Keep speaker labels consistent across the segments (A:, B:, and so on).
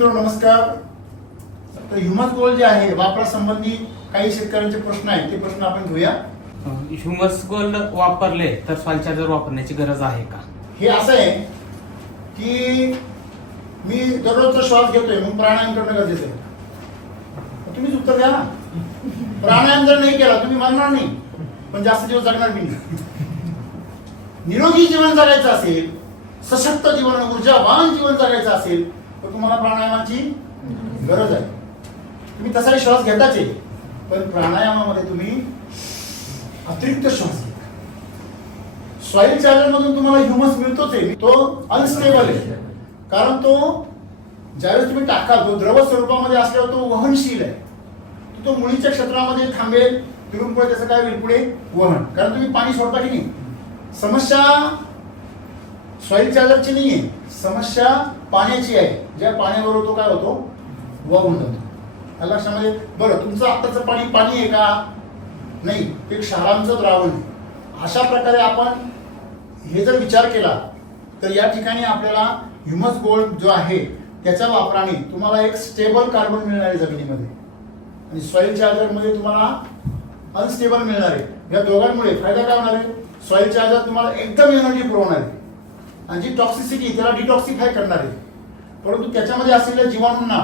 A: मित्रांनो नमस्कार. तर ह्युमस गोल्ड जे आहे वापरासंबंधी काही शेतकऱ्यांचे प्रश्न आहेत ते प्रश्न आपण घेऊया.
B: ह्युमस गोल्ड वापरले तर सॉइल चार्जर वापरण्याची गरज आहे का?
A: हे असं आहे की मी दररोजचा श्वास घेतोय मग प्राणायाम करणं गरजेचं आहे. तुम्हीच उत्तर द्या ना. प्राणायाम जर नाही केला तुम्ही मानणार नाही. पण जास्त दिवस जगणार मी नाही. निरोगी जीवन जगायचं असेल सशक्त जीवन ऊर्जावान जीवन जगायचं असेल तुम्हाला प्राणायामाची गरज आहे. तुम्ही तसाही श्वास घेताच आहे पण प्राणायामामध्ये तुम्ही अतिरिक्त श्वास घ्या. सॉइल चार्जर मधून तुम्हाला ह्युमस मिळतोच आहे. तो अनस्टेबल आहे. कारण तो ज्यावेळेस तुम्ही टाकाल तो द्रव स्वरूपामध्ये असल्यावर तो वहनशील आहे. तो- तो मुळीच्या क्षेत्रामध्ये थांबेल तिथून पुढे त्याचं काय होईल पुढे? वहन. कारण तुम्ही पाणी सोडता की नाही? समस्या सॉइल चार्जरची नाही आहे समस्या पाण्याची आहे. ज्या पाण्याबरोबर तो काय होतो? वाहून जातो. या लक्षामध्ये बरं तुमचं आत्ताचं पाणी पाणी आहे का? नाही. ते क्षारांचं द्रावण आहे. अशा प्रकारे आपण हे जर विचार केला तर या ठिकाणी आपल्याला ह्युमस गोल्ड जो आहे त्याच्या वापराने तुम्हाला एक स्टेबल कार्बन मिळणार आहे जमिनीमध्ये. आणि सॉईल चार्जरमध्ये तुम्हाला अनस्टेबल मिळणार आहे. या दोघांमुळे फायदा काय होणार आहे? सॉईल चार्जर तुम्हाला एकदम एनर्जी पुरवणार आहे. आणि जी टॉक्सिसिटी त्याला डिटॉक्सिफाय करणार. आहे परंतु त्याच्यामध्ये असलेल्या जीवाणूंना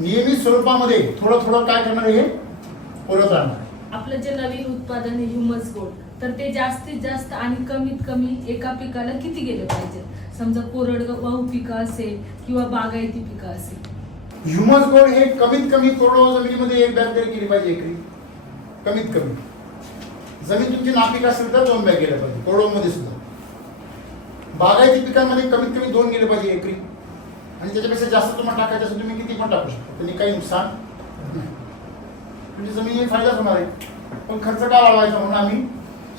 A: नियमित स्वरूपामध्ये थोडं थोडं काय करणार हे पुरवत राहणार.
C: आपलं जे नवीन उत्पादन आहे ह्युमस गोल्ड तर ते जास्तीत जास्त आणि कमीत कमी एका पिकाला किती गेले पाहिजे? समजा कोरडवाहू पिकं असेल किंवा बागायती पिकं असेल.
A: ह्युमस गोल्ड हे कमीत कमी कोरडवाहू जमिनीमध्ये एक बॅग तरी केली पाहिजे एकरी. कमीत कमी. जमीन तुमची नापीक असेल तर दोन बॅग गेल्या पाहिजे कोरडवाहूमध्ये सुद्धा. बागायती पिकांमध्ये कमीत कमी दोन गेले पाहिजे एकरी. आणि त्याच्यापेक्षा जास्त तुम्हाला टाकायचं असेल तुम्ही किती पण टाकू शकता. त्यांनी काही नुकसान नाही. म्हणजे जमिनी फायदाच होणार आहे. पण खर्च का वाढवायचा म्हणून आम्ही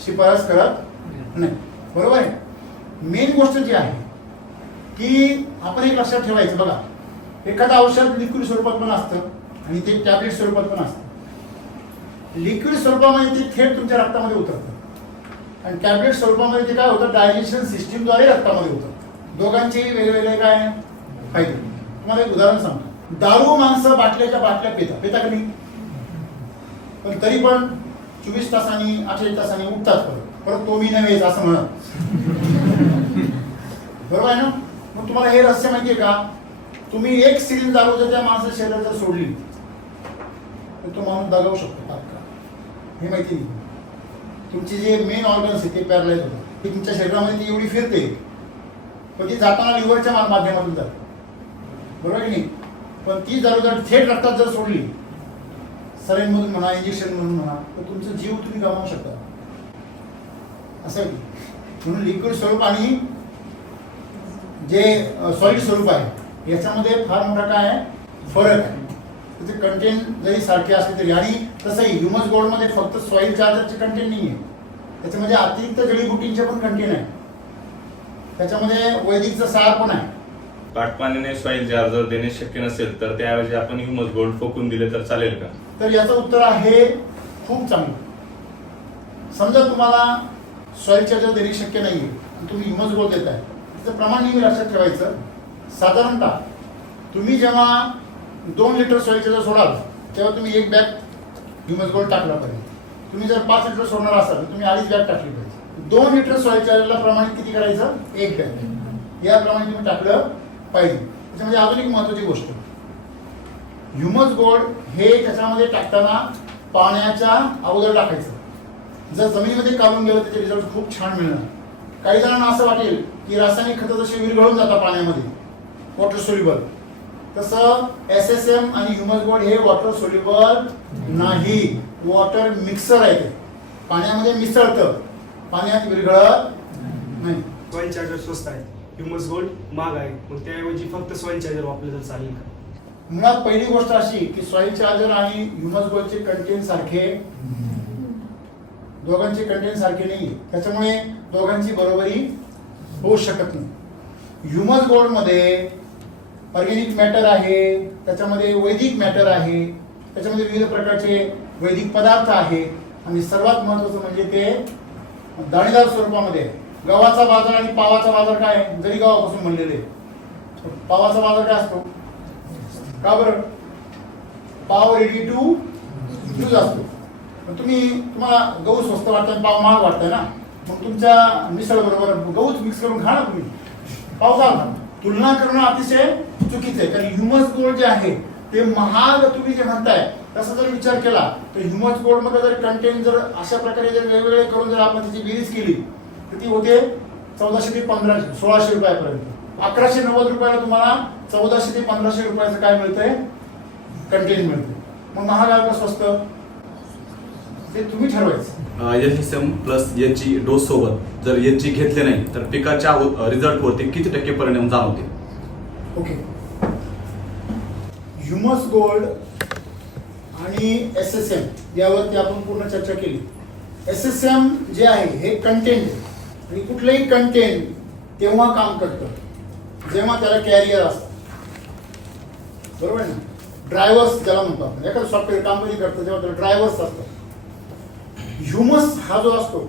A: शिफारस करत नाही. बरोबर आहे? मेन गोष्ट जी आहे की आपण एक लक्षात ठेवायचं. बघा एखादं औषध लिक्विड स्वरूपात पण असतं आणि ते टॅबलेट स्वरूपात पण असतं. लिक्विड स्वरूपामध्ये ते थेट तुमच्या रक्तामध्ये उतरतं. आणि टॅबलेट स्वरूपामध्ये ते काय होतं डायजेशन सिस्टीमद्वारे रक्तामध्ये होतं. दोघांचेही वेगवेगळे काय फायदे. तुम्हाला एक उदाहरण सांगतो. दारू माणसं बाटल्याच्या बाटल्या पिता. पिता की नाही पण तरी पण चोवीस तासांनी अठ्ठावीस तासांनी उठतात परत. परत तो मी नव्हे असं म्हणत. बरोबर आहे ना? मग तुम्हाला हे रहस्य माहितीये का? तुम्ही एक सिरिंज दारू जर त्या माणसाच्या शरीरात जर सोडली तर तो माणूस दगावू शकतो तात्काळ हे माहिती नाही तुमचे जे मेन ऑर्गन्स आहे ते पॅरलाइज होतात. ते तुमच्या शरीरामध्ये ती एवढी फिरते. पण ती जाताना लिव्हरच्या माध्यमातून जाते. बरोबर की नाही? पण ती जर थेट रक्तात जर सोडली सलाईन म्हणून म्हणा इंजेक्शन म्हणून म्हणा तर तुमचं जीव तुम्ही गमावू शकता. असं म्हणून लिक्विड स्वरूप आणि जे सॉलिड स्वरूप आहे याच्यामध्ये फार मोठा काय आहे? फरक आहे. त्याचे कंटेंट जरी सारखे असले तरी. आणि तसंही ह्युमस गोल्डमध्ये फक्त सॉइल चार्जरचे कंटेंट नाही आहे त्याच्यामध्ये अतिरिक्त जडीबुटींचे पण कंटेंट आहे. त्याच्यामध्ये वैदिकचं सार पण आहे.
D: पाटपाण्याने सॉइल चार्जर देणे शक्य नसेल तर त्याऐवजी आपण ह्युमस गोल्ड फोकून दिले तर चालेल का?
A: तर याचं उत्तर आहे खूप चांगलं. समजा तुम्हाला सॉइल चार्जर देणे शक्य नाही आहे तुम्ही ह्युमस गोल्ड देत आहे त्याचं प्रमाण नेहमी लक्षात ठेवायचं. साधारणतः तुम्ही जेव्हा दोन लिटर सोयीचे जर सोडाल तेव्हा तुम्ही एक बॅग ह्युमस गोल्ड टाकला पाहिजे. तुम्ही जर पाच लिटर सोडणार असाल तर तुम्ही अडीच बॅग टाकली पाहिजे. दोन लिटर सोयीच्या प्रमाणित किती करायचं? एक बॅग. याप्रमाणे तुम्ही टाकलं पाहिजे. त्याच्यामध्ये अजून एक महत्वाची गोष्ट. ह्युमस गोल्ड हे त्याच्यामध्ये टाकताना पाण्याच्या अगोदर टाकायचं. जर जमिनीमध्ये काढून गेलं त्याचे रिझल्ट खूप छान मिळणार. काही जणांना असं वाटेल की रासायनिक खतं जशी विरघळून जातात पाण्यामध्ये वॉटर सोल्युबल तसं एस एस एम आणि ह्युमस गोल्ड हे वॉटर सोल्युबल नाही. वॉटर मिक्सर आहे ते. पाण्यामध्ये मिसळतं. पाण्यात विरघळत नाही.
E: सॉइल चार्जर स्वस्त आहे. ह्युमस गोल्ड महाग आहे. मग त्याऐवजी फक्त सॉइल चार्जर वापरलं तर चालेल का?
A: मुळात पहिली गोष्ट अशी की सॉइल चार्जर आणि ह्युमस गोल्डचे कंटेंट सारखे दोघांचे कंटेंट सारखे नाही. त्याच्यामुळे दोघांची बरोबरी होऊ शकत नाही. ह्युमस गोल्डमध्ये ऑर्गेनिक मॅटर आहे त्याच्यामध्ये वैदिक मॅटर आहे त्याच्यामध्ये विविध प्रकारचे वैदिक पदार्थ आहे. आणि सर्वात महत्वाचं म्हणजे ते दाणेदार स्वरूपामध्ये आहे. गव्हाचा बाजार आणि पावाचा बाजार काय आहे? जरी गव्हापासून म्हणलेले पावाचा बाजार काय असतो? का बरं? पाव रेडी टू यूज असतो. मग तुम्ही तुम्हाला गहू स्वस्त वाटतं पाव महाग वाटतंय ना? मग तुमच्या मिसळ बरोबर गहूच मिक्स करून खा ना तुम्ही. पाव चालणार ना तुलना करणं अतिशय चुकीचं आहे. कारण ह्युमस गोल्ड जे आहे ते महाग तुम्ही जे म्हणताय तसा जर विचार केला तर ह्युमस गोल्डमध्ये जर कंटेंट जर अशा प्रकारे जर वेगवेगळे करून जर आपण त्याची बेरीज केली तर ती होते चौदाशे ते पंधराशे सोळाशे रुपयापर्यंत. अकराशे नव्वद रुपयाला तुम्हाला चौदाशे ते पंधराशे रुपयाचं काय मिळतंय? कंटेंट मिळते मग महाग आहे का स्वस्त ते तुम्ही ठरवायचं.
F: एच एस एम प्लस याची डोस सोबत जर याची घेतले नाही तर पिकाच्या रिझल्टवरती किती टक्के परिणाम जाणवते
A: ओके. ह्युमस गोल्ड आणि एस एस एम यावरती आपण पूर्ण चर्चा केली. एस एस एम जे आहे हे कंटेंट आणि कुठलंही कंटेंट तेव्हा काम करतं. जेव्हा त्याला कॅरियर असतं. बरोबर ना? ड्रायव्हर्स ज्याला म्हणतो आपण. एखादं सॉफ्टवेअर कधी करतं? तेव्हा त्याला ड्रायव्हर्स असतात. ह्युमस हा जो असतो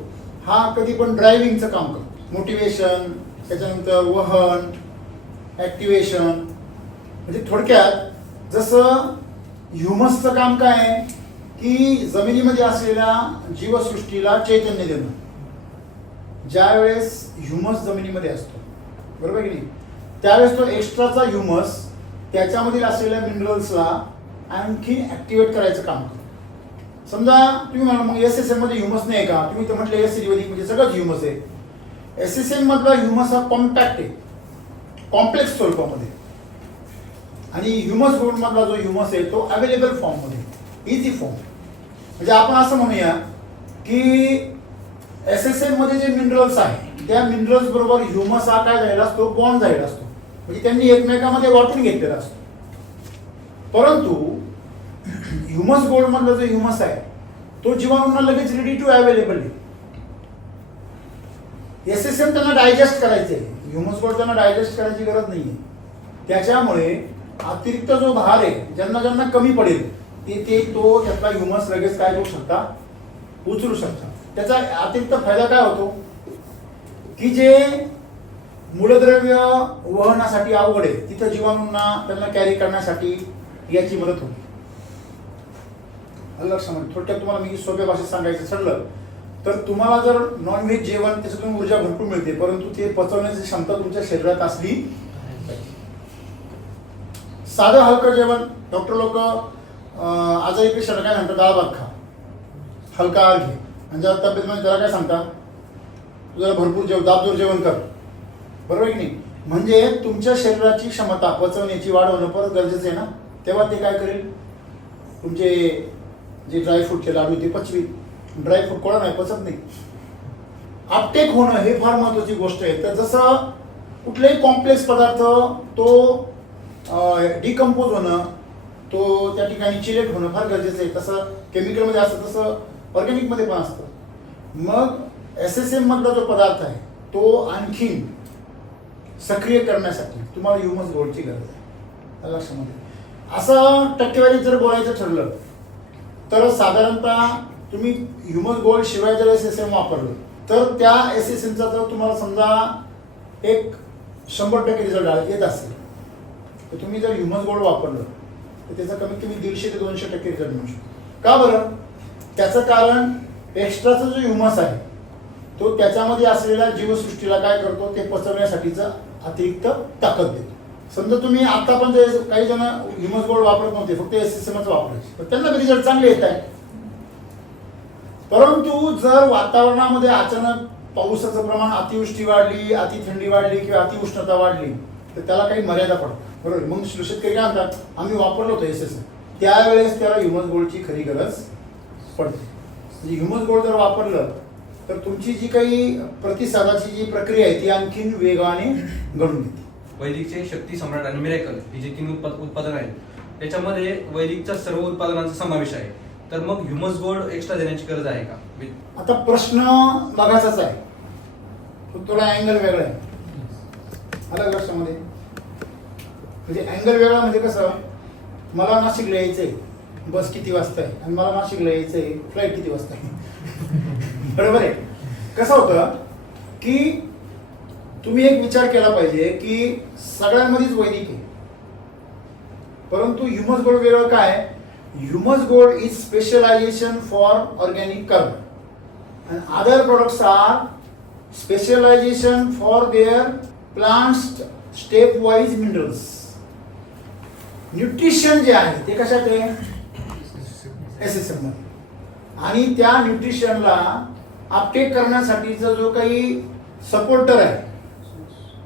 A: हा कधी पण ड्रायव्हिंगचं काम करतो. मोटिवेशन त्याच्यानंतर वहन ॲक्टिवेशन म्हणजे थोडक्यात जसं ह्युमसचं काम काय आहे की जमिनीमध्ये असलेल्या जीवसृष्टीला चैतन्य देणं. ज्या वेळेस ह्युमस जमिनीमध्ये असतो. बरोबर की नाही? त्यावेळेस तो एक्स्ट्राचा ह्युमस त्याच्यामधील असलेल्या मिनरल्सला आणखी ऍक्टिवेट करायचं काम करतो. समजा तुम्ही म्हणा मग एस एस एममध्ये ह्युमस नाही का? तुम्ही तर म्हटलं एस म्हणजे सगळंच ह्युमस आहे. एस एस एम मधला ह्युमस हा कॉम्पॅक्ट आहे. कॉम्प्लेक्स स्वरूपामध्ये. आणि ह्युमस गोल्ड मधला जो ह्युमस आहे तो अवेलेबल फॉर्ममध्ये इझी फॉर्म म्हणजे आपण असं म्हणूया की एस एस एममध्ये जे मिनरल्स आहे त्या मिनरल्स बरोबर ह्युमस हा काय झालेला असतो? बॉन्ड झालेला असतो. म्हणजे त्यांनी एकमेकामध्ये वाटून घेतलेला असतो. परंतु ह्युमस गोल्ड मधला जो ह्युमस आहे. तो जीवाणूंना लगेच रेडी टू अवेलेबल आहे. एस एस एम त्यांना डायजेस्ट करायचे ह्युमस गोल्ड त्यांना डायजेस्ट करायची गरज नाहीये. त्याच्यामुळे अतिरिक्त जो भार आहे ज्यांना ज्यांना कमी पडेल ते ते तो त्यातला ह्युमस लगेच काय करू शकता? उचलू शकता. त्याचा अतिरिक्त फायदा काय होतो? की जे मूलद्रव्य वहनासाठी अवघड आहे तिथं जीवाणूंना त्यांना कॅरी करण्यासाठी याची मदत होते. लक्षामध्ये थोडक्यात तुम्हाला मी सोप्या भाषेत सांगायचं ठरलं तर तुम्हाला जर नॉनव्हेज जेवण त्याच्यातून ऊर्जा भरपूर मिळते परंतु ते पचवण्याची क्षमता तुमच्या शरीरात असली साधं हलकं जेवण डॉक्टर लोक आजारी पेशंट काय म्हणतात डाळ भात खा. हलका आहार घे. आणि ज्या म्हणजे त्याला काय सांगता? तू जरा भरपूर जेव दाबदूर जेवण कर. बरोबर आहे की नाही? म्हणजे तुमच्या शरीराची क्षमता पचवण्याची वाढवणं परत गरजेचं आहे ना? तेव्हा ते काय करेल? तुमचे जे ड्रायफ्रूट केलं आम्ही ते पचवी. ड्रायफ्रूट कोणा नाही पचत नाही. अपटेक होणं हे फार महत्वाची गोष्ट आहे. तर जसं कुठलाही कॉम्प्लेक्स पदार्थ तो डिकम्पोज होणं तो त्या ठिकाणी चिलेट होणं फार गरजेचं आहे. तसं केमिकलमध्ये असतं तसं ऑर्गॅनिकमध्ये पण असतं. मग एस एस एम मधला जो पदार्थ आहे तो आणखीन सक्रिय करण्यासाठी तुम्हाला ह्युमस गोल्डची गरज आहे. लक्षामध्ये असं टक्केवारी जर बोलायचं ठरलं तर साधारणतः तुम्ही ह्युमन गोल्ड शिवाय जर एस एस एम वापरलं तर त्या एस एस एमचा जर तुम्हाला समजा एक शंभर टक्के रिझल्ट येत असेल तर तुम्ही जर ह्युमन गोल्ड वापरलं तर त्याचा कमीत कमी दीडशे ते दोनशे टक्के रिझल्ट मिळू शकतो. का बरं? त्याचं कारण एक्स्ट्राचा जो ह्युमस आहे तो त्याच्यामध्ये असलेल्या जीवसृष्टीला काय करतो? ते पचवण्यासाठीचं अतिरिक्त ताकद देतो. समजा तुम्ही आता पण जे काही जण हिमस बोर्ड वापरत नव्हते फक्त एस एस वापरायचे. तर त्यांना रिझल्ट चांगले येत आहे परंतु जर वातावरणामध्ये अचानक पावसाचं प्रमाण अतिवृष्टी वाढली अति थंडी वाढली किंवा अतिउष्णता वाढली तर त्याला काही मर्यादा पडतात बरोबर? मग शेतकरी काय म्हणतात आम्ही वापरलो होतो एस एस एम त्यावेळेस त्याला ह्युमस गोल्डची खरी गरज पडते. म्हणजे ह्युमस गोल्ड जर वापरलं तर तुमची जी काही प्रतिसादाची जी प्रक्रिया आहे ती आणखीन वेगाने घडून येते.
G: वैदिकचे शक्ती सम्राट आणि मिरेकल ही जी तीन उत्पाद उत्पादन आहेत त्याच्यामध्ये वैदिकच्या सर्व उत्पादनांचा समावेश आहे. तर मग ह्युमस गोल्ड एक्स्ट्रा देण्याची गरज आहे का?
A: आता प्रश्न बघायचाच आहे. थोडा अँगल वेगळा आहे. आलं लक्षामध्ये? म्हणजे अँगल वेगळा म्हणजे कसं मला नाशिकला यायचंय बस किती वाजता आहे आणि मला नाशिकला यायचंय फ्लाईट किती वाजता आहे बरोबर आहे. कसं होतं की तुम्ही एक विचार केला पाहिजे की सगळ्यांमध्येच वैदिक आहे. परंतु ह्युमस गोल्ड वेगळं काय? Humus gold is specialization for organic कर्म and other products are specialization for their plants step wise minerals nutrition जे आहे ते कशात आहे? एस एस एममध्ये. आणि त्या न्यूट्रिशनला अपटेक करण्यासाठीचा जो काही सपोर्टर आहे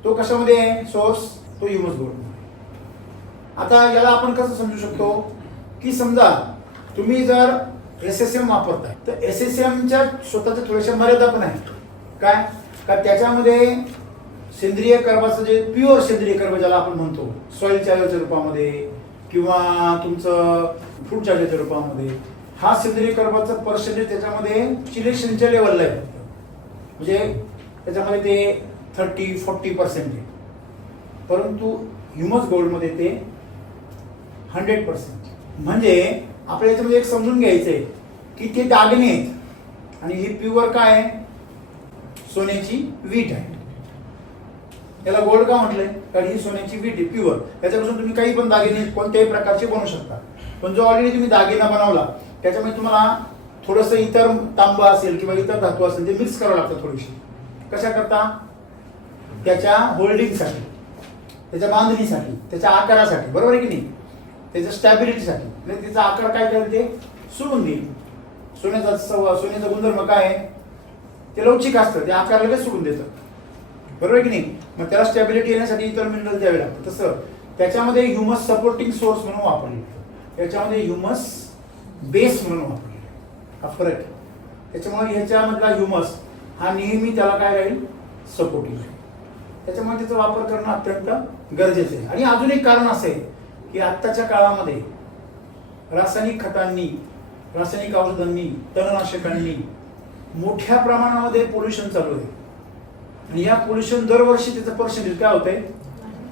A: तो कशामध्ये आहे? सोर्स तो युमस गोल्ड आता याला आपण कसं समजू शकतो? की समजा तुम्ही जर एस एस एम वापरताय तर एस एस एमच्या स्वतःच्या थोड्याशा मर्यादा पण आहेत. काय? का त्याच्यामध्ये सेंद्रिय कर्बाचं जे प्युअर सेंद्रिय कर्व ज्याला आपण म्हणतो सॉइल चार्जरच्या रूपामध्ये किंवा तुमचं फूड चार्जरच्या रूपामध्ये हा सेंद्रिय कर्बाचा पर्सेंटेज त्याच्यामध्ये चिलेशनच्या लेवलला आहे. म्हणजे त्याच्यामध्ये ते थर्टी फोर्टी पर्सेंट आहे. परंतु ह्युमस गोल्डमध्ये ते हंड्रेड पर्सेंट म्हणजे आपल्या याच्यामध्ये एक समजून घ्यायचं आहे की ते दागिने आहेत. आणि ही प्युअर काय आहे? सोन्याची वीट आहे. याला गोल्ड का म्हटलंय? कारण ही सोन्याची वीट आहे प्युअर त्याच्यापासून तुम्ही काही पण दागिने कोणत्याही प्रकारचे बनवू शकता. पण जो ऑलरेडी तुम्ही दागिना बनवला त्याच्यामध्ये तुम्हाला थोडंसं इतर तांबा असेल किंवा इतर धातू असेल ते मिक्स करावं लागतं थोडीशी. कशा करता त्याच्या होल्डिंगसाठी त्याच्या बांधणीसाठी त्याच्या आकारासाठी बरोबर आहे की नाही? त्याच्या स्टॅबिलिटीसाठी म्हणजे त्याचा आकार काय करेल ते? सोडून देईल. सोन्याचा सव- सोन्याचा गुणधर्म काय आहे? ते लवचिक असतं ते आकार लगेच सोडून देतं. बरोबर आहे की नाही? मग त्याला स्टॅबिलिटी येण्यासाठी इतर मिनरल द्यावे लागतात. तसं त्याच्यामध्ये ह्युमस सपोर्टिंग सोर्स म्हणून वापरले त्याच्यामध्ये ह्युमस बेस म्हणून वापरले हा फरक आहे. त्याच्यामुळे ह्याच्यामधला ह्युमस हा नेहमी त्याला काय राहील? सपोर्टिंग राहील. त्याच्यामुळे त्याचा वापर करणं अत्यंत गरजेचं आहे. आणि अजून एक कारण असं आहे की आत्ताच्या काळामध्ये रासायनिक खतांनी रासायनिक औषधांनी तणनाशकांनी मोठ्या प्रमाणामध्ये पोल्युशन चालू आहे. आणि या पोल्युशन दरवर्षी त्याचं पर्सेंटेज काय होतंय?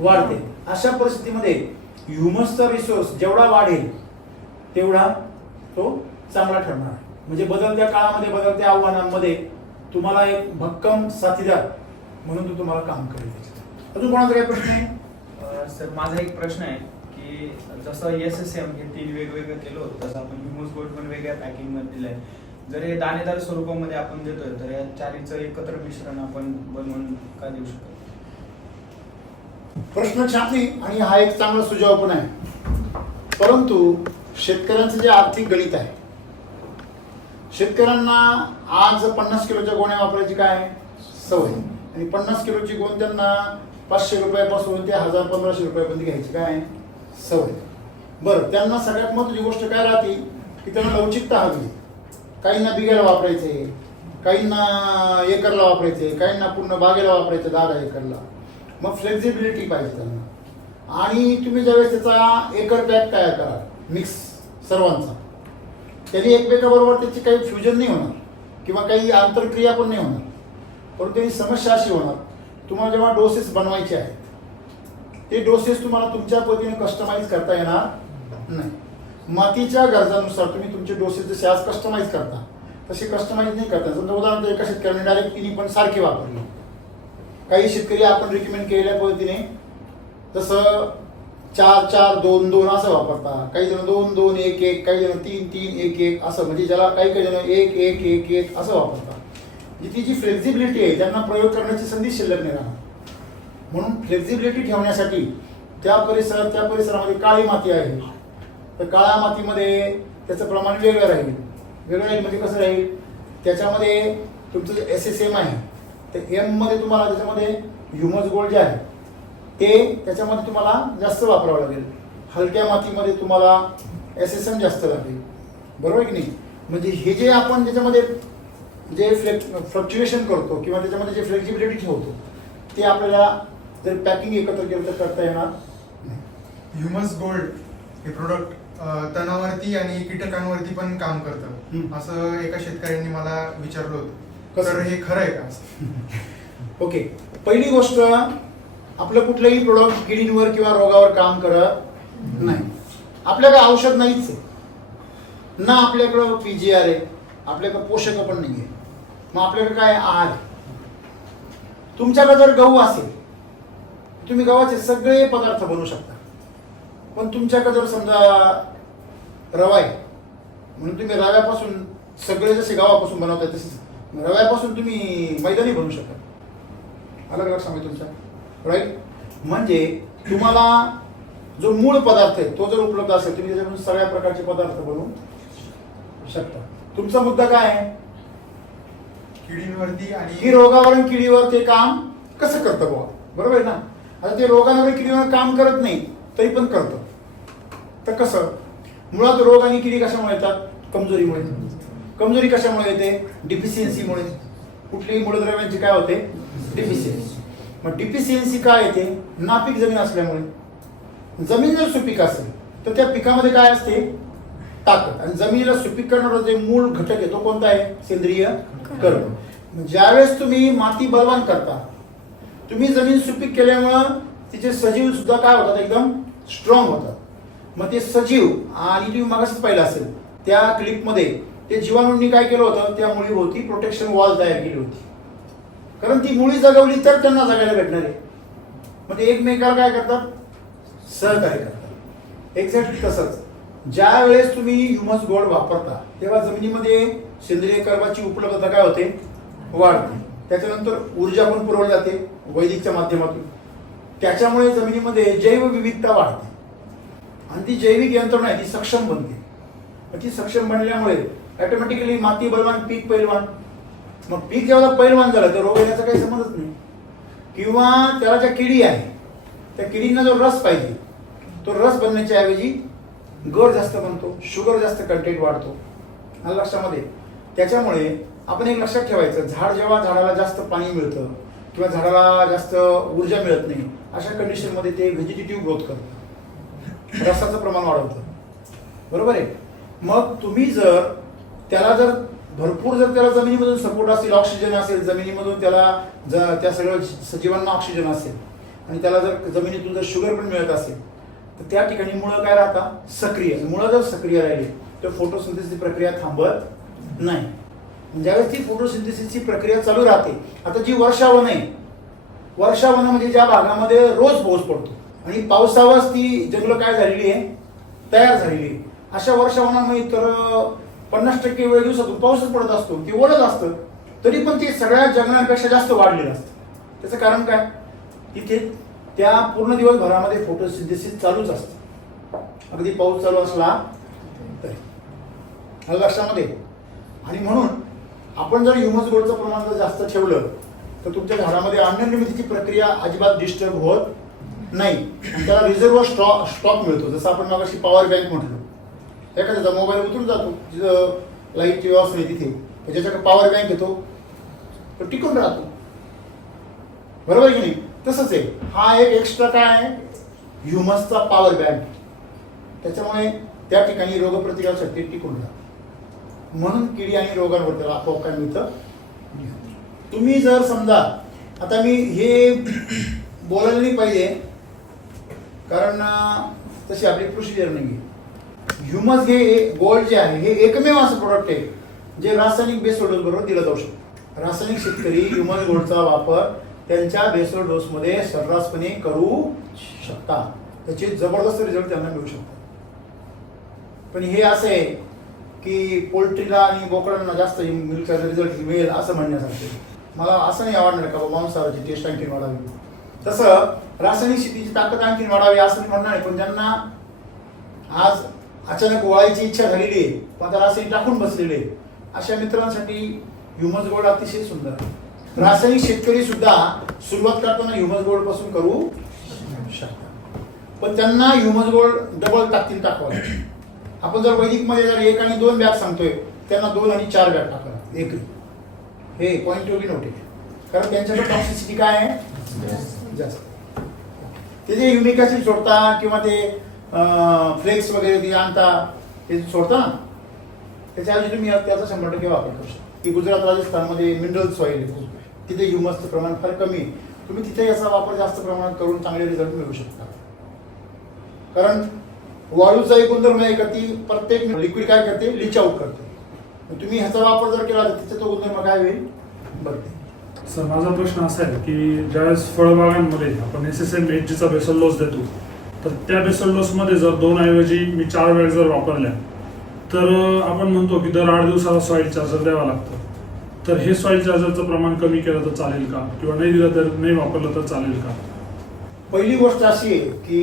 A: वाढते अशा परिस्थितीमध्ये ह्युमसचा रिसोर्स जेवढा वाढेल तेवढा तो चांगला ठरणार म्हणजे बदलत्या काळामध्ये बदलत्या आव्हानांमध्ये तुम्हाला एक भक्कम साथीदार म्हणून तो तुम्हाला काम करेल. अजून कोणाचा काही प्रश्न आहे
H: सर माझा एक प्रश्न आहे की जसं एस एस एम हे तीन वेगवेगळं केलं होतं तसं आपण ह्युमस गोल्ड पण वेगळ्या पॅकिंगमध्ये दिलं आहे जर हे दाणेदार स्वरूपामध्ये आपण देतोय तर या चारीचं एकत्र मिश्रण आपण बनवून का देऊ शकतो
A: प्रश्न छान आहे आणि हा एक चांगला सुझाव पण आहे परंतु शेतकऱ्यांचं जे आर्थिक गणित आहे शेतकऱ्यांना आज पन्नास किलोच्या गोण्या वापरायची काय? सवय आणि पन्नास किलोची गोण त्यांना पाचशे रुपयापासून ते हजार पंधराशे रुपयापर्यंत घ्यायची. काय? सवय. बरं त्यांना सगळ्यात महत्वाची गोष्ट काय राहते? की त्यांना लवचिकता हवी. काहींना बिघायला वापरायचे काहींना एकरला वापरायचे काहींना पूर्ण बागेला वापरायचे दहा दहा एकरला. मग फ्लेक्झिबिलिटी पाहिजे त्यांना. आणि तुम्ही ज्यावेळेस त्याचा एकर पॅक तयार करा मिक्स सर्वांचा त्यांनी एकमेकाबरोबर त्याची काही फ्युजन नाही होणार. किंवा काही आंतरक्रिया पण नाही होणार. परंतु ही समस्या अशी होणार तुम्हाला जेव्हा डोसेस बनवायचे आहेत ते डोसेस तुम्हाला तुमच्या पद्धतीने कस्टमाइज करता येणार नाही। मातीच्या गरजानुसार तुम्ही तुमचे डोसेस जसे आज कस्टमाइज करता तसे कस्टमाइज नाही करता. समजा उदाहरण एका शेतकऱ्याने डायरेक्ट तिन्ही पण सारखे वापरले. काही शेतकरी आपण रिकमेंड केलेल्या पद्धतीने जसं चार चार दोन दोन असं वापरता. काही जण दोन दोन एक एक काही जण तीन तीन एक एक असं. म्हणजे ज्याला काही काही जण एक एक एक एक असं वापरतात म्हणजे ती जी फ्लेक्झिबिलिटी आहे त्यांना प्रयोग करण्याची संधी शिल्लक नाही राहणार. म्हणून फ्लेक्झिबिलिटी ठेवण्यासाठी त्या परिसरात त्या परिसरामध्ये काळी माती आहे. तर काळ्या मातीमध्ये त्याचं प्रमाण वेगळं राहील. वेगळं राहील म्हणजे कसं राहील? त्याच्यामध्ये तुमचं जे एस एस एम आहे तर एममध्ये तुम्हाला त्याच्यामध्ये ह्युमस गोल्ड जे आहे ते त्याच्यामध्ये तुम्हाला जास्त वापरावं लागेल. हलक्या मातीमध्ये तुम्हाला एस एस एम जास्त लागेल. बरोबर आहे की नाही? म्हणजे हे जे आपण त्याच्यामध्ये जे फ्लेक् फ्लक्च्युएशन करतो किंवा त्याच्यामध्ये जे फ्लेक्झिबिलिटी ठेवतो ते आपल्याला जर पॅकिंग एकत्र केलं तर करता येणार नाही.
I: ह्युमस गोल्ड हे प्रोडक्ट तणावरती आणि कीटकांवरती पण काम करतं. असं एका शेतकऱ्यांनी मला विचारलं होतं.
A: कसं?
I: तर हे खरं आहे का?
A: ओके पहिली गोष्ट आपलं कुठलंही प्रोडक्ट किडींवर किंवा रोगावर काम करत नाही. आपल्याकडे औषध नाहीच आहे. ना आपल्याकडं पी जी आर आहे आपल्याकडं पोषक पण नाही आहे मग आपल्याकडे काय आहार तुमच्याकडे जर गहू असेल तुम्ही गव्हाचे सगळे पदार्थ बनवू शकता. पण तुमच्याकडे जर समजा रवा आहे म्हणून तुम्ही रव्यापासून सगळे जसे गावापासून बनवता तसेच रव्यापासून तुम्ही मैदानी बनवू शकता. अलग अलग सांगा तुमचा. राईट म्हणजे तुम्हाला जो मूळ पदार्थ आहे तो जर उपलब्ध असेल तुम्ही त्याच्यापासून सगळ्या प्रकारचे पदार्थ बनवू शकता. तुमचा मुद्दा काय आहे?
I: किडींवरती आणि
A: ही रोगावर आणि किडीवर ते काम कसं करतं बुवा? बरोबर आहे ना? आता ते रोगावर आणि किडीवर काम करत नाही तरी पण करतं. तर कसं? मुळात रोग आणि किडी कशामुळे येतात? कमजोरीमुळे. कमजोरी कशामुळे येते? डिफिशियन्सीमुळे कुठलीही मूलद्रव्यांची काय होते? डिफिशियन्सी मग डिफिशियन्सी काय येते? नापीक जमीन असल्यामुळे. जमीन जर सुपीक असेल तर त्या पिकामध्ये काय असते? ताकद. आणि जमिनीला सुपीक करणारा जे मूळ घटक आहे तो कोणता आहे? सेंद्रिय कर्म. ज्यावेळेस तुम्ही माती बलवान करता तुम्ही जमीन सुपीक केल्यामुळं तिचे सजीव सुद्धा काय होतात? एकदम स्ट्रॉंग होतात. मग ते सजीव आणि तुम्ही मागासच पाहिलं असेल त्या क्लिपमध्ये ते जीवाणूंनी काय केलं होतं? त्या मुळी होती प्रोटेक्शन वॉल तयार केली होती. कारण ती मुळी जगवली तर त्यांना जगायला भेटणार आहे. मग ते एकमेकाला काय करतात? सहकार्य करतात. एक्झॅक्टली तसंच. ज्या वेळेस तुम्ही ह्युमस गोड वापरता तेव्हा जमिनीमध्ये सेंद्रिय कर्माची उपलब्धता काय होते? वाढते. त्याच्यानंतर ऊर्जा पण पुरवली जाते वैदिकच्या माध्यमातून. त्याच्यामुळे जमिनीमध्ये जैवविविधता वाढते. आणि ती जैविक यंत्रणा आहे ती सक्षम बनते. ती सक्षम बनल्यामुळे ऑटोमॅटिकली माती बलवान पीक पैलवान. मग पीक जेव्हा पैलवान झालं तर रोग येण्याचा काही संबंधच नाही. किंवा त्याला ज्या किडी आहे त्या किडींना जो रस पाहिजे तो रस बनण्याच्या ऐवजी गर जास्त बनतो शुगर जास्त कंटेंट वाढतो. हा लक्षामध्ये. त्याच्यामुळे आपण एक लक्षात ठेवायचं झाड जेव्हा झाडाला जास्त पाणी मिळतं किंवा झाडाला जास्त ऊर्जा मिळत नाही अशा कंडिशनमध्ये ते व्हेजिटेटिव्ह ग्रोथ करतं. रसाचं प्रमाण वाढवतं. बरोबर आहे? मग तुम्ही जर त्याला जर भरपूर जर त्याला जमिनीमधून सपोर्ट असेल ऑक्सिजन असेल जमिनीमधून त्याला ज- त्या सगळ्या सजीवांना ऑक्सिजन असेल आणि त्याला जर जमिनीतून जर शुगर पण मिळत असेल तर त्या ठिकाणी मुळं काय राहतात सक्रिय. मुळं जर सक्रिय राहिली तर फोटोसिंथेसिसची प्रक्रिया थांबत नाही. म्हणजे ज्यावेळेस ती फोटोसिंथेसिसची प्रक्रिया चालू राहते आता जी वर्षावन आहे वर्षावन म्हणजे ज्या भागामध्ये रोज पाऊस पडतो. आणि पावसावरच ती जंगलं काय झालेली आहे? तयार झालेली आहे. अशा वर्षावनामध्ये तर पन्नास टक्के वेळ दिवसातून पाऊसच पडत असतो. ते ओढत असतं. तरी पण ते सगळ्या जंगलांपेक्षा जास्त वाढलेलं असतं. त्याचं कारण काय? तिथे त्या पूर्ण दिवसभरामध्ये फोटोसिंथेसिस चालूच असते. अगदी पाऊस चालू असला तरी. लक्षामध्ये. आणि म्हणून आपण जर ह्युमस गोडचं प्रमाण जर जास्त ठेवलं तर तुमच्या घरामध्ये अन्ननिर्मितीची प्रक्रिया अजिबात डिस्टर्ब होत नाही. आणि त्याला रिझर्व स्टॉक स्टॉक मिळतो. जसं आपण मगाशी पॉवर बँक म्हटलं. एखाद्याचा मोबाईल उतरून जातो जिथं लाईटची व्यवस्था नाही तिथे. त्याच्याकडे पॉवर बँक येतो तो टिकून राहतो. बरोबर की नाही? तसंच आहे. हा एक एक्स्ट्रा काय आहे? ह्युमसचा पॉवर बँक त्याच्यामुळे त्या ठिकाणी रोगप्रतिकार शक्ती टिकून राहते. म्हणून किडी आणि रोगांवर त्याला आपोआप काय मिळतं तुम्ही जर समजा आता मी हे बोलायला नाही पाहिजे कारण तशी आपली प्रोसिजर नाही ह्युमस हे गोल्ड जे आहे हे एकमेव असं प्रोडक्ट आहे जे रासायनिक बेस सोडल बरोबर दिलं जाऊ शकतं. रासायनिक शेतकरी ह्युमस गोल्डचा वापर त्यांच्या बेसल डोसमध्ये सर्रासपणे करू शकता. त्याचे जबरदस्त रिझल्ट त्यांना मिळू शकतात. पण हे असं आहे की पोल्ट्रीला आणि बोकडांना जास्त मिल्कचा रिझल्ट मिळेल असं म्हणण्यासारखे मला असं नाही आवडणार का बाबा मांसाहाराची टेस्ट आणखी वाढावी. तसं रासायनिक शेतीची ताकद आणखीन वाढावी असं म्हणणार नाही पण ज्यांना आज अचानक वळायची इच्छा झालेली आहे पण आता रासायनिक टाकून बसलेले आहे अशा मित्रांसाठी ह्युमस गोल्ड अतिशय सुंदर आहे. रासायनिक शेतकरी सुद्धा सुरुवात करताना ह्युमस गोल्डपासून करू शकतात. पण त्यांना ह्युमस गोल्ड डबल टाकतील टाकवा आपण जर वैदिकमध्ये जर एक आणि दोन बॅग सांगतोय त्यांना दोन आणि चार बॅग टाका एकरी हे पॉईंट टू बी नोटेड कारण त्यांच्याकडे टॉक्सिसिटी काय आहे? जास्त. ते जे युनिक ऍसिड सोडता किंवा ते फ्लेक्स वगैरे ते आणता ते सोडता ना त्याच्याऐवजी तुम्ही त्याचा शंभर टक्के वापर करू शकता. की गुजरात राजस्थानमध्ये मिनरल सॉईल आहे. तिथे ह्युमसचं प्रमाण फार कमी आहे. तुम्ही तिथे याचा वापर जास्त प्रमाणात करून चांगले रिझल्ट मिळवू शकता. कारण वाळूचा एक गुणधर्म आहे का ती प्रत्येक लिक्विड काय करते? लिच आउट करते. तुम्ही ह्याचा वापर जर केला तर तिथे तो गुणधर्म काय होईल? बघते
J: सर माझा प्रश्न असा आहे की ज्यावेळेस फळबागांमध्ये आपण एस एस एम एच जीचा बेसल डोस देतो तर त्या बेसल डोसमध्ये जर दोन ऐवजी मी चार वेळ जर वापरल्या तर आपण म्हणतो की दर आठ दिवसाला सॉईल चार्जर द्यावा लागतं. तर हे सॉईल चार्जरचं प्रमाण कमी केलं तर चालेल का? किंवा नाही दिलं तर नाही वापरलं तर चालेल का?
A: पहिली गोष्ट अशी आहे की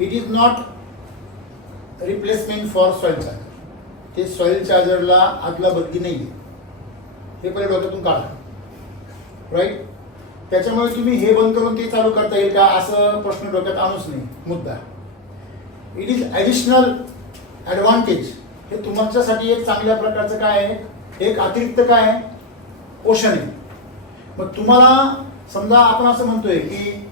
A: it is not replacement for soil charger ते सॉईल चार्जरला आदला बदली नाही आहे. हे पहिले डोक्यातून काढा. राईट त्याच्यामुळे तुम्ही हे बंद करून ते चालू करता येईल का? असं प्रश्न डोक्यात आणूच नाही मुद्दा. इट इज ॲडिशनल ॲडव्हान्टेज हे तुमच्यासाठी एक चांगल्या प्रकारचं काय आहे? एक अतिरिक्त काय आहे? पोषण आहे. मग तुम्हाला समजा आपण असं म्हणतोय की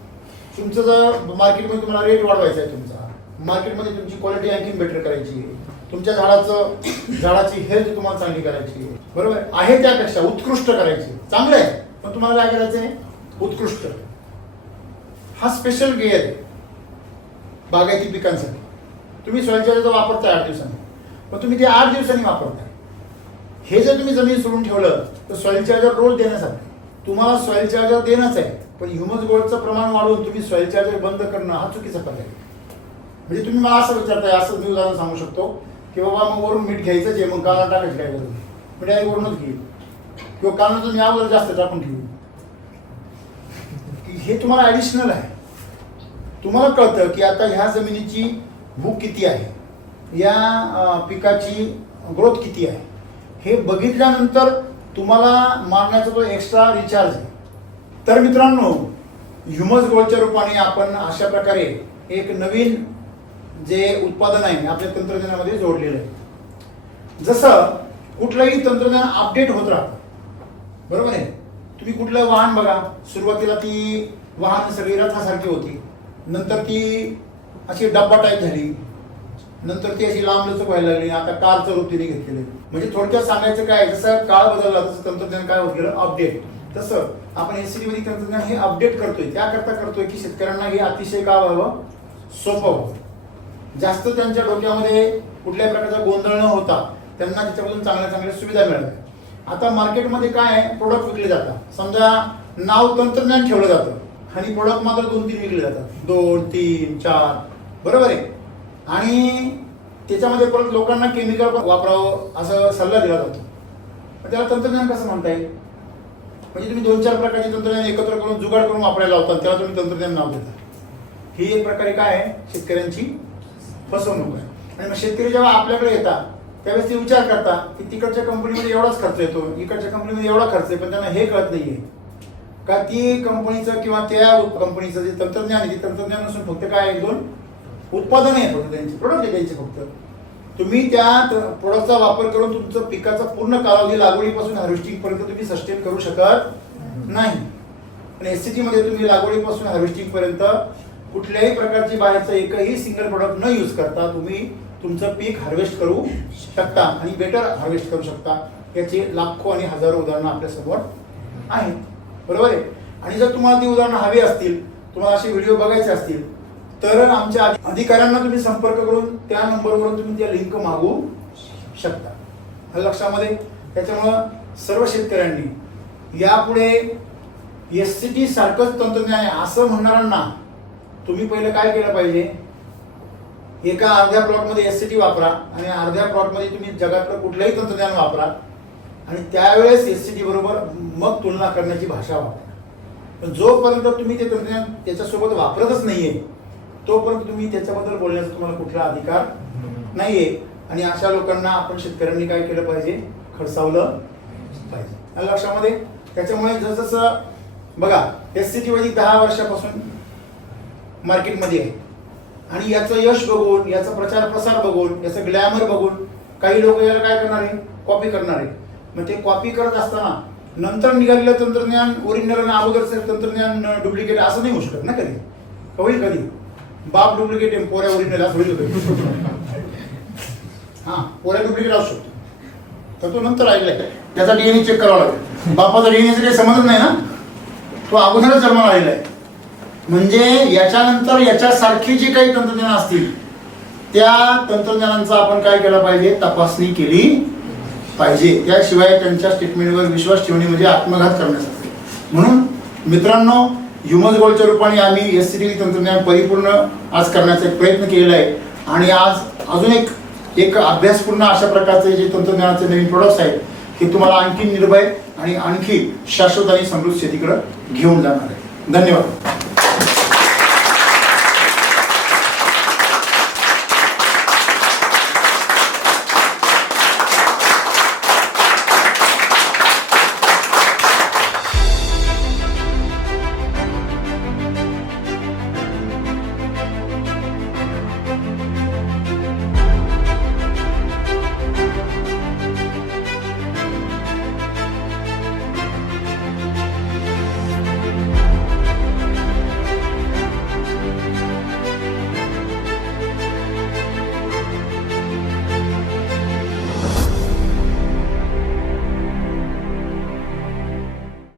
A: तुमचं जर मार्केटमध्ये तुम्हाला रेट वाढवायचा आहे तुमचा मार्केटमध्ये तुमची क्वालिटी आणखीन बेटर करायची आहे. तुमच्या झाडाचं झाडाची हेल्थ तुम्हाला चांगली करायची आहे. बरोबर? आहे? त्यापेक्षा उत्कृष्ट करायची आहे. चांगलं आहे पण तुम्हाला काय करायचं आहे? उत्कृष्ट. हा स्पेशल गेअर आहे बागायती पिकांसाठी. तुम्ही स्वयंचलित जर वापरताय आठ दिवसांनी. पण तुम्ही ते आठ दिवसांनी वापरताय. हे जर तुम्ही जमीन सोडून ठेवलं तर सॉईल चार्जर रोल देण्यासाठी तुम्हाला सॉईल चार्जर देणंच आहे पण ह्युमस गोल्डचं प्रमाण वाढवून तुम्ही सॉईल चार्जर बंद करणं हा चुकीचा पर्याय आहे. म्हणजे तुम्ही मला असं विचारताय असं मी उदाहरण सांगू शकतो की बाबा मग वरून मीठ घ्यायचं जे मग काना टाकायची काय गरज म्हणजे मी वरूनच घेईल. किंवा कांदा तुम्ही अगोदर जास्त टाकून ठेवू हे तुम्हाला ॲडिशनल आहे. तुम्हाला कळतं की आता ह्या जमिनीची भूक किती आहे? या पिकाची ग्रोथ किती आहे? हे बघितल्यानंतर तुम्हाला मारण्याचा तो एक्स्ट्रा रिचार्ज आहे. तर मित्रांनो ह्युमस गोल्डच्या रूपाने आपण अशा प्रकारे एक नवीन जे उत्पादन आहे आपल्या तंत्रज्ञानामध्ये जोडलेलं आहे. जसं कुठलंही तंत्रज्ञान अपडेट होत राहतं. बरोबर आहे? तुम्ही कुठलं वाहन बघा सुरुवातीला ती वाहन सगळी रथासारखी होती. नंतर ती अशी डब्बा टाईप झाली. नंतर ती अशी लांबलचक व्हायला लागली. आता कारचं रूप तिने घेतलेलं आहे. म्हणजे थोडक्यात सांगायचं काय जसं काळ बदलला तसं तंत्रज्ञान काय होत गेलं? अपडेट तसं आपण एसीडी मध्ये तंत्रज्ञान हे अपडेट करतोय. त्याकरता करतोय की शेतकऱ्यांना हे अतिशय काय व्हावं? सोपं व्हावं. जास्त त्यांच्या डोक्यामध्ये कुठल्याही प्रकारचा गोंधळ न होता त्यांना त्याच्यामधून चांगल्या चांगल्या सुविधा मिळाल्या. आता मार्केटमध्ये काय आहे? प्रोडक्ट विकले जातात. समजा नाव तंत्रज्ञान ठेवलं जातं आणि प्रोडक्ट मात्र दोन तीन विकले जातात. दोन तीन चार. बरोबर आहे? आणि त्याच्यामध्ये परत लोकांना केमिकल वापरावं असं सल्ला दिला जातो. पण त्याला तंत्रज्ञान कसं म्हणता येईल म्हणजे तुम्ही दोन चार प्रकारचे तंत्रज्ञान एकत्र करून जुगाड करून वापरायला लावतात त्याला तुम्ही तंत्रज्ञान नाव देता. ही एक प्रकारे काय आहे? शेतकऱ्यांची फसवणूक आहे. आणि मग शेतकरी जेव्हा आपल्याकडे येतात त्यावेळेस ते विचार करता की तिकडच्या कंपनीमध्ये एवढाच खर्च येतो इकडच्या कंपनीमध्ये एवढा खर्च आहे पण त्यांना हे कळत नाहीये. का ती कंपनीचं किंवा त्या कंपनीचं जे तंत्रज्ञान आहे ते तंत्रज्ञान नसून फक्त काय एक दोन उत्पादन आहे फक्त त्यांची प्रोडक्ट आहे त्यांचे फक्त. तुम्ही त्या प्रोडक्टचा वापर करून तुमचं पिकाचा पूर्ण कालावधी लागवडीपासून हार्वेस्टिंग पर्यंत तुम्ही सस्टेन करू शकत नाही. पण एसमध्ये तुम्ही लागवडीपासून हार्वेस्टिंग पर्यंत कुठल्याही प्रकारची बाहेरचं एकही सिंगल प्रोडक्ट न यूज करता तुम्ही तुमचं पीक हार्वेस्ट करू शकता आणि बेटर हार्वेस्ट करू शकता. याची लाखो आणि हजारो उदाहरणं आपल्यासमोर आहेत. बरोबर आहे? आणि जर तुम्हाला ती उदाहरणं हवी असतील तुम्हाला असे व्हिडिओ बघायचे असतील तर आमच्या अधिकाऱ्यांना तुम्ही संपर्क करून त्या नंबरवरून तुम्ही त्या लिंक मागू शकता. आलं लक्षामध्ये? त्याच्यामुळं सर्व शेतकऱ्यांनी यापुढे एस सी टी सारखंच तंत्रज्ञान आहे असं म्हणणाऱ्यांना तुम्ही पहिलं काय केलं पाहिजे? एका अर्ध्या प्लॉटमध्ये एस सी टी वापरा आणि अर्ध्या प्लॉटमध्ये तुम्ही जगातलं कुठलंही तंत्रज्ञान वापरा आणि त्यावेळेस एस सी टी बरोबर मग तुलना करण्याची भाषा वापरा. पण जोपर्यंत तुम्ही ते तंत्रज्ञान त्याच्यासोबत वापरतच नाहीये तोपर्यंत तुम्ही त्याच्याबद्दल बोलण्याचा तुम्हाला कुठला अधिकार नाहीये. आणि अशा लोकांना आपण शेतकऱ्यांनी काय केलं पाहिजे? खडसावलं पाहिजे. लक्षामध्ये? त्याच्यामुळे जसं बघा एस सी टी वैदिक दहा वर्षापासून मार्केटमध्ये आहे. आणि याचं यश बघून याचा प्रचार प्रसार बघून याचं ग्लॅमर बघून काही लोक याला काय करणार आहे? कॉपी करणार आहे. मग ते कॉपी करत असताना नंतर निघालेलं तंत्रज्ञान ओरिजिनल आणि अगोदरचं तंत्रज्ञान डुप्लिकेट असं नाही होऊ शकत ना कधी? होईल कधी? बाप डुप्लिकेट आहे पोऱ्या ओरिजिनल असं होईल हां पोऱ्या डुप्लिकेट असू. शकतो तर तो नंतर ऐकलाय त्याचा डीएनए चेक करावा लागेल. बापाचा डीएनएचा काही संबंध नाही ना? तो अगोदरच जन्माला आलेला आहे. म्हणजे याच्यानंतर याच्यासारखी जी काही तंत्रज्ञान असतील त्या तंत्रज्ञानांचा आपण काय केलं पाहिजे? तपासणी केली पाहिजे. त्याशिवाय त्यांच्या स्टेटमेंटवर विश्वास ठेवणे म्हणजे आत्मघात करण्यासाठी म्हणून मित्रांनो ह्युमन गोल्डच्या रूपाने आम्ही एस सी तंत्रज्ञान परिपूर्ण आज करण्याचा एक प्रयत्न केलेला आहे आणि आज अजून एक एक अभ्यासपूर्ण अशा प्रकारचे जे तंत्रज्ञानाचे नवीन प्रोडक्ट्स आहेत हे तुम्हाला आणखी निर्भय आणि आणखी शाश्वत आणि समृद्ध शेतीकडे घेऊन जाणार आहे. धन्यवाद.